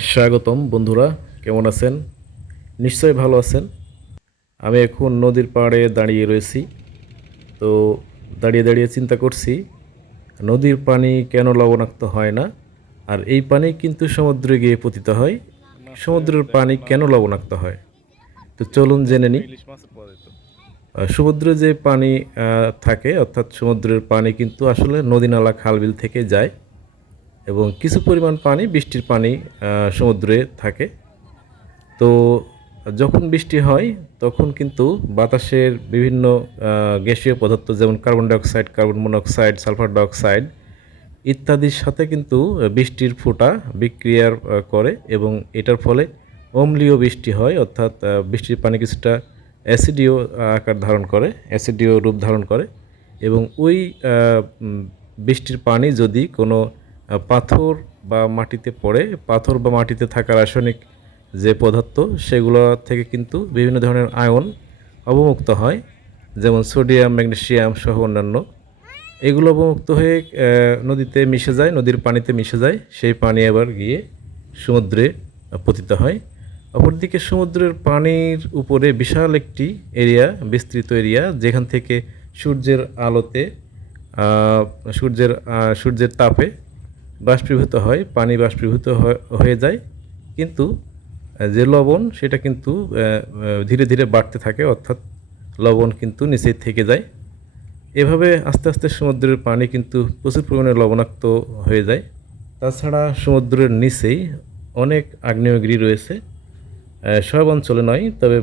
স্বাগতম বন্ধুরা, কেমন আছেন? নিশ্চয়ই ভালো আছেন। আমি এখন নদীর পাড়ে দাঁড়িয়ে রয়েছি। তো দাঁড়িয়ে দাঁড়িয়ে চিন্তা করছি, নদীর পানি কেন লবণাক্ত হয় না? আর এই পানি কিন্তু সমুদ্রে গিয়ে পতিত হয়। সমুদ্রের পানি কেন লবণাক্ত হয়? তো চলুন জেনে নিই। সমুদ্রে যে পানি থাকে, অর্থাৎ সমুদ্রের পানি কিন্তু আসলে নদী নালা খালবিল থেকে যায়। এবং কিছু পরিমাণ পানি, বৃষ্টির পানি সমুদ্রে থাকে। তো যখন বৃষ্টি হয়, তখন কিন্তু বাতাসের বিভিন্ন গ্যাসীয় পদার্থ যেমন carbon dioxide, carbon monoxide, sulphur dioxide ইত্যাদির সাথে কিন্তু বৃষ্টির ফোঁটা বিক্রিয়ার করে এবং এটার ফলে অম্লীয় বৃষ্টি হয়, অর্থাৎ বৃষ্টির পানি কিছুটা অ্যাসিডীয় আকার ধারণ করে অ্যাসিডিও রূপ ধারণ করে এবং ওই বৃষ্টির পানি যদি কোনো পাথর বা মাটিতে পড়ে, পাথর বা মাটিতে থাকা রাসায়নিক যে পদার্থ, সেগুলো থেকে কিন্তু বিভিন্ন ধরনের আয়ন অবমুক্ত হয়, যেমন সোডিয়াম ম্যাগনেশিয়াম সহ অন্যান্য। এগুলো অবমুক্ত হয়ে নদীতে মিশে যায়, নদীর পানিতে মিশে যায়, সেই পানি আবার গিয়ে সমুদ্রে পতিত হয়। অপরদিকে সমুদ্রের পানির উপরে বিশাল একটি এরিয়া, বিস্তৃত এরিয়া, যেখান থেকে সূর্যের আলোতে সূর্যের সূর্যের তাপে বাষ্পীভূত হয়, পানি বাষ্পীভূত হয়- যায়। কিন্তু যে লবণ, সেটা কিন্তু ধীরে ধীরে বাড়তে থাকে, অর্থাৎ লবণ কিন্তু নিচে থেকে যায়। এভাবে আস্তে আস্তে সমুদ্রের পানি কিন্তু প্রচুর পরিমাণে লবণাক্ত হয়ে যায়। তাছাড়া সমুদ্রের নিচেই অনেক আগ্নেয়গিরি রয়েছে। সব অঞ্চলে নয়, তবে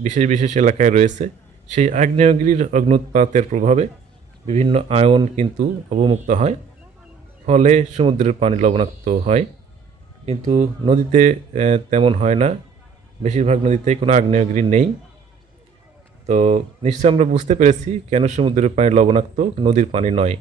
বিশেষ বিশেষ এলাকায় রয়েছে। সেই আগ্নেয়গিরির অগ্নুৎপাতের প্রভাবে বিভিন্ন আয়ন কিন্তু অবমুক্ত হয়। ফলে সমুদ্রের পানি লবণাক্ত হয়, কিন্তু নদীতে তেমন হয় না। বেশিরভাগ নদীতে কোনো আগ্নেয়গিরি নেই। তো নিশ্চয় আমরা বুঝতে পেরেছি কেন সমুদ্রের পানি লবণাক্ত, নদীর পানি নয়।